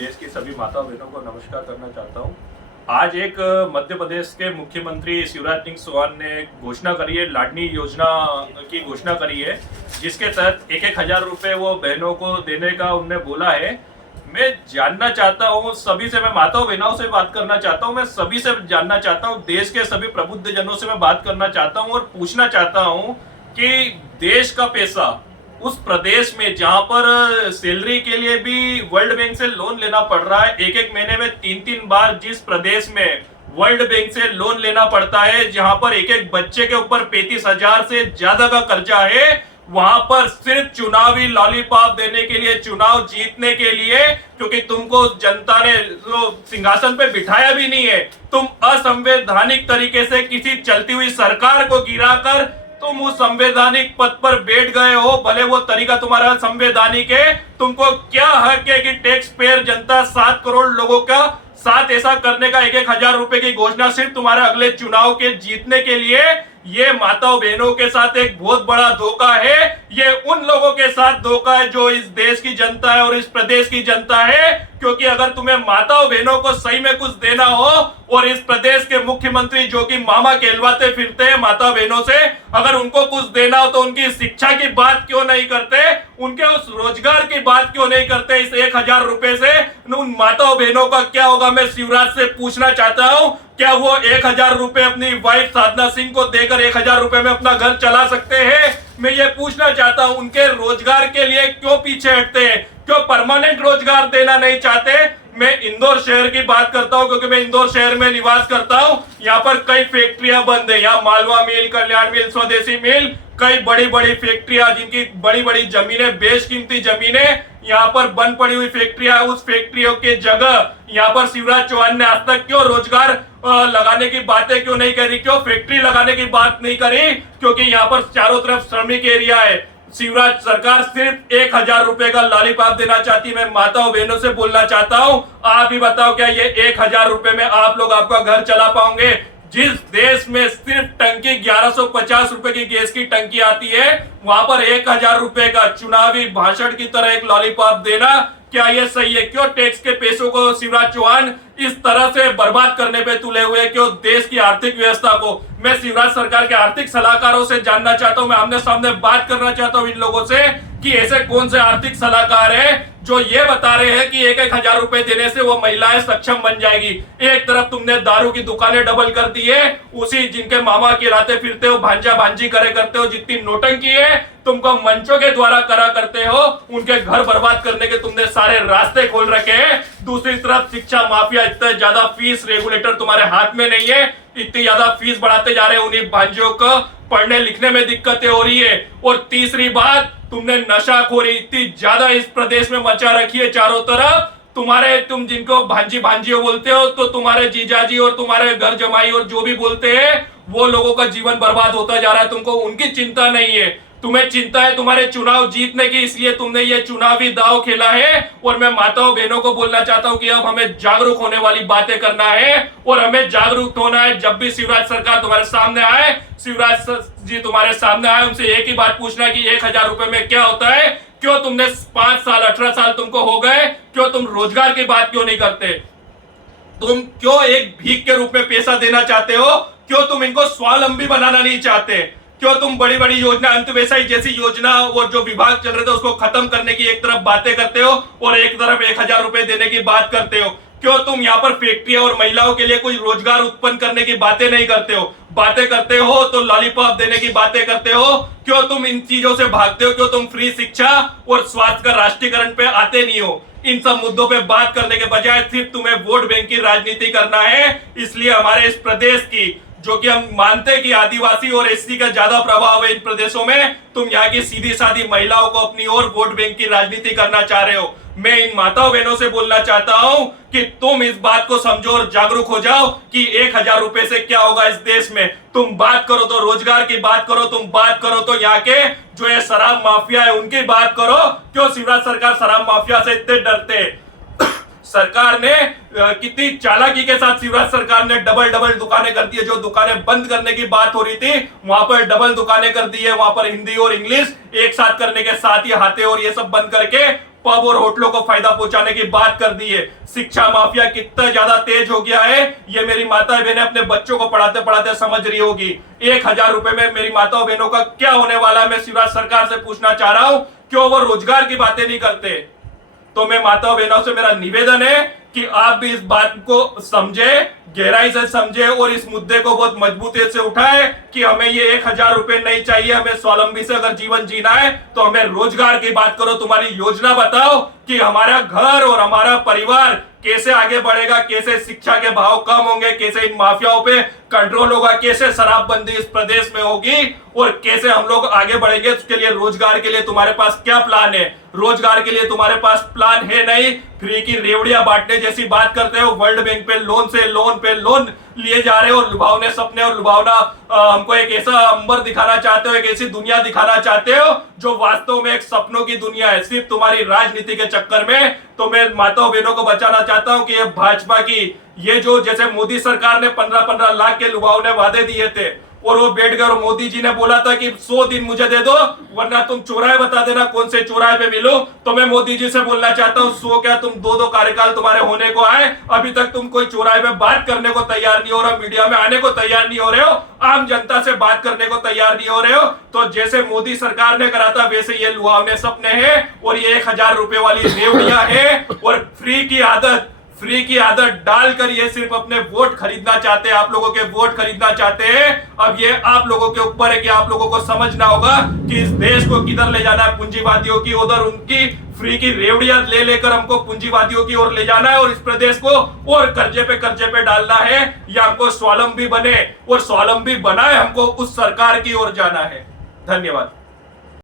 देश की सभी माता बहनों को नमस्कार करना चाहता हूँ। आज एक मध्य प्रदेश के मुख्यमंत्री शिवराज सिंह चौहान ने घोषणा करी है, लाडली योजना की घोषणा करी है, जिसके तहत 1,000 रुपए वो बहनों को देने का उन्होंने बोला है। मैं जानना चाहता हूँ सभी से, मैं माताओं बहनों से बात करना चाहता हूँ, मैं सभी से जानना चाहता हूँ, देश के सभी प्रबुद्ध जनों से मैं बात करना चाहता हूँ और पूछना चाहता हूँ कि देश का पैसा उस प्रदेश में जहां पर सैलरी के लिए भी वर्ल्ड बैंक से लोन लेना पड़ रहा है, एक एक महीने में 3-3 बार जिस प्रदेश में वर्ल्ड बैंक से लोन लेना पड़ता है, जहां पर एक एक बच्चे के ऊपर 35,000 से ज्यादा का कर्जा है, वहां पर सिर्फ चुनावी लॉलीपॉप देने के लिए, चुनाव जीतने के लिए, क्योंकि तुमको जनता ने तो सिंहासन पे बिठाया भी नहीं है, तुम असंवैधानिक तरीके से किसी चलती हुई सरकार को गिराकर तुम उस संवैधानिक पद पर बैठ गए हो। भले वो तरीका तुम्हारा संवैधानिक है, तुमको क्या हक है कि टैक्स पेयर जनता 7 करोड़ लोगों का साथ ऐसा करने का 1,000 रुपए की घोषणा सिर्फ तुम्हारे अगले चुनाव के जीतने के लिए। ये माताओं बहनों के साथ एक बहुत बड़ा धोखा है। ये उन लोगों के साथ धोखा है जो इस देश की जनता है और इस प्रदेश की जनता है, क्योंकि अगर तुम्हें माताओं बहनों को सही में कुछ देना हो और इस प्रदेश के मुख्यमंत्री जो कि मामा कहलवाते फिरते हैं माता बहनों से, अगर उनको कुछ देना हो तो उनकी शिक्षा की बात क्यों नहीं करते, उनके उस रोजगार की बात क्यों नहीं करते। इस 1,000 रुपए से उन माताओं बहनों का क्या होगा, मैं शिवराज से पूछना चाहता हूं। क्या वो 1,000 रुपए अपनी वाइफ साधना सिंह को देकर 1,000 रुपए में अपना घर चला सकते हैं? मैं ये पूछना चाहता हूं, उनके रोजगार के लिए क्यों पीछे हटते हैं, क्यों परमानेंट रोजगार देना नहीं चाहते। मैं इंदौर शहर की बात करता हूं क्योंकि मैं इंदौर शहर में निवास करता हूं। यहाँ पर कई फैक्ट्रियां बंद है, यहाँ मालवा मिल, कल्याण मिल, स्वदेशी मिल, कई बड़ी बड़ी फैक्ट्रियां जिनकी बड़ी बड़ी जमीनें, बेशकीमती जमीनें यहाँ पर बंद पड़ी हुई फैक्ट्रियां, उस फैक्ट्रियों के जगह यहाँ पर शिवराज चौहान ने आज तक क्यों रोजगार लगाने की बातें क्यों नहीं करी, क्यों फैक्ट्री लगाने की बात नहीं करी? क्योंकि यहाँ पर चारों तरफ श्रमिक एरिया है। शिवराज सरकार सिर्फ 1,000 रुपए का लॉलीपॉप देना चाहती है। मैं माताओं बहनों से बोलना चाहता हूँ, आप ही बताओ क्या ये 1,000 रुपए में आप लोग आपका घर चला पाओगे? जिस देश में सिर्फ टंकी 1150 रुपए की गैस की टंकी आती है, वहां पर 1,000 रुपए का चुनावी भाषण की तरह एक लॉलीपॉप देना, क्या ये सही है? क्यों टैक्स के पैसों को शिवराज चौहान इस तरह से बर्बाद करने पे तुले हुए? क्यों देश की आर्थिक व्यवस्था को? मैं शिवराज सरकार के आर्थिक सलाहकारों से जानना चाहता हूं, मैं आमने सामने बात करना चाहता हूं इन लोगों से कि ऐसे कौन से आर्थिक सलाहकार है जो ये बता रहे हैं कि 1,000 रुपए देने से वो महिलाएं सक्षम बन जाएगी। एक तरफ तुमने दारू की दुकानें डबल कर दी है, उसी जिनके मामा कहलाते फिरते हो, भांजा भांजी करे करते हो, जितनी नोटंकी है तुमको मंचों के द्वारा करा करते हो, उनके घर बर्बाद करने के तुमने सारे रास्ते खोल रखे हैं। दूसरी तरफ शिक्षा माफिया, इतना ज्यादा फीस रेगुलेटर तुम्हारे हाथ में नहीं है, इतनी ज्यादा फीस बढ़ाते जा रहे हैं, उन्हीं भांजियों को पढ़ने लिखने में दिक्कतें हो रही है। और तीसरी बात, तुमने नशाखोरी इतनी ज्यादा इस प्रदेश में मचा रखी है चारों तरफ। तुम जिनको भांजी भांजियों बोलते हो, तो तुम्हारे जीजाजी और तुम्हारे घर जमाई और जो भी बोलते हैं, वो लोगों का जीवन बर्बाद होता जा रहा है। तुमको उनकी चिंता नहीं है, तुम्हें चिंता है तुम्हारे चुनाव जीतने की, इसलिए तुमने ये चुनावी दाव खेला है। और मैं माताओं बहनों को बोलना चाहता हूं कि अब हमें जागरूक होने वाली बातें करना है और हमें जागरूक होना है। जब भी शिवराज सरकार तुम्हारे सामने आए, शिवराज जी तुम्हारे सामने आए, उनसे एक ही बात पूछना है कि 1,000 रुपए में क्या होता है? क्यों तुमने 5 साल 18 साल तुमको हो गए, क्यों तुम रोजगार की बात क्यों नहीं करते? तुम क्यों एक भीख के रूप में पैसा देना चाहते हो? क्यों तुम इनको स्वावलंबी बनाना नहीं चाहते? क्यों तुम बड़ी बड़ी योजना, अंत्योदय जैसी योजना और जो विभाग चल रहे थे उसको खत्म करने की एक तरफ बातें करते हो और एक तरफ 1,000 रुपए देने की बात करते हो? क्यों तुम यहाँ पर फैक्ट्रियां और महिलाओं के लिए कोई रोजगार उत्पन्न करने की बातें नहीं करते हो? बातें करते हो तो लॉलीपॉप देने की बातें करते हो। क्यों तुम इन चीजों से भागते हो? क्यों तुम फ्री शिक्षा और स्वास्थ्य का राष्ट्रीयकरण पे आते नहीं हो? इन सब मुद्दों पे बात करने के बजाय सिर्फ तुम्हें वोट बैंक की राजनीति करना है। इसलिए हमारे इस प्रदेश की, जो कि हम मानते हैं कि आदिवासी और एससी का ज्यादा प्रभाव है इन प्रदेशों में, तुम यहाँ की सीधी सादी महिलाओं को अपनी ओर वोट बैंक की राजनीति करना चाह रहे हो। मैं इन माताओं बहनों से बोलना चाहता हूं कि तुम इस बात को समझो और जागरूक हो जाओ कि 1,000 रुपए से क्या होगा इस देश में। तुम बात करो तो रोजगार की बात करो, तुम बात करो तो यहाँ के जो ये शराब माफिया है उनकी बात करो। क्यों शिवराज सरकार शराब माफिया से इतने डरते हैं? सरकार ने कितनी चालाकी के साथ शिवराज सरकार ने डबल दुकानें कर दी है। जो दुकानें बंद करने की बात हो रही थी वहां पर डबल दुकानें कर दी है। वहां पर हिंदी और इंग्लिश एक साथ करने के साथ ही हाथे और ये सब बंद करके पब और होटलों को फायदा पहुंचाने की बात कर दी है। शिक्षा माफिया कितना ज्यादा तेज हो गया है ये मेरी माता बहनें अपने बच्चों को पढ़ाते पढ़ाते समझ रही होगी। 1000 रुपए में मेरी माताओं बहनों का क्या होने वाला है, मैं शिवराज सरकार से पूछना चाह रहा हूं, क्यों वो रोजगार की बातें नहीं करते। तो मैं माताओं बहनों से मेरा निवेदन है कि आप भी इस बात को समझे, गहराई से समझे और इस मुद्दे को बहुत मजबूती से उठाए कि हमें ये 1000 रुपए नहीं चाहिए, हमें स्वावलंबी से अगर जीवन जीना है तो हमें रोजगार की बात करो, तुम्हारी योजना बताओ कि हमारा घर और हमारा परिवार कैसे आगे बढ़ेगा, कैसे शिक्षा के भाव कम होंगे, कैसे इन माफियाओं पे कंट्रोल होगा, कैसे शराबबंदी इस प्रदेश में होगी और कैसे हम लोग आगे बढ़ेंगे। उसके लिए रोजगार के लिए तुम्हारे पास क्या प्लान है? रोजगार के लिए तुम्हारे पास प्लान है नहीं, फ्री की रेवड़ियां बांटने जैसी बात करते हो, वर्ल्ड बैंक पे लोन लिए जा रहे हो और लुभावने सपने और लुभावना हमको एक ऐसा अंबर दिखाना चाहते हो, एक ऐसी दुनिया दिखाना चाहते हो जो वास्तव में एक सपनों की दुनिया है, सिर्फ तुम्हारी राजनीति के चक्कर में। तो मैं माताओं बहनों को बचाना चाहता हूं कि ये भाजपा की ये जो जैसे मोदी सरकार ने 15-15 लाख के लुभावने वादे दिए थे और वो बैठ गए और मोदी जी ने बोला था कि 100 दिन मुझे दे दो वरना तुम चौराहे बता देना कौन से चौराहे पे मिलो। तो मैं मोदी जी से बोलना चाहता हूँ 100 क्या तुम 2 कार्यकाल तुम्हारे होने को आए, अभी तक तुम कोई चौराहे पे बात करने को तैयार नहीं हो रहे, मीडिया में आने को तैयार नहीं हो रहे हो, आम जनता से बात करने को तैयार नहीं हो रहे हो। तो जैसे मोदी सरकार ने करा था वैसे ये लुभावने सपने हैं और ये 1000 रुपए वाली रेवड़ियां है और फ्री की आदत डालकर ये सिर्फ अपने वोट खरीदना चाहते हैं, आप लोगों के वोट खरीदना चाहते हैं। अब ये आप लोगों के ऊपर है कि आप लोगों को समझना होगा कि इस देश को किधर ले जाना है, पूंजीवादियों की उधर उनकी फ्री की रेवड़ियां ले लेकर हमको पूंजीवादियों की ओर ले जाना है और इस प्रदेश को और कर्जे पे डालना है, या हमको स्वावलंबी बने और स्वावलंबी बनाए हमको उस सरकार की ओर जाना है। धन्यवाद।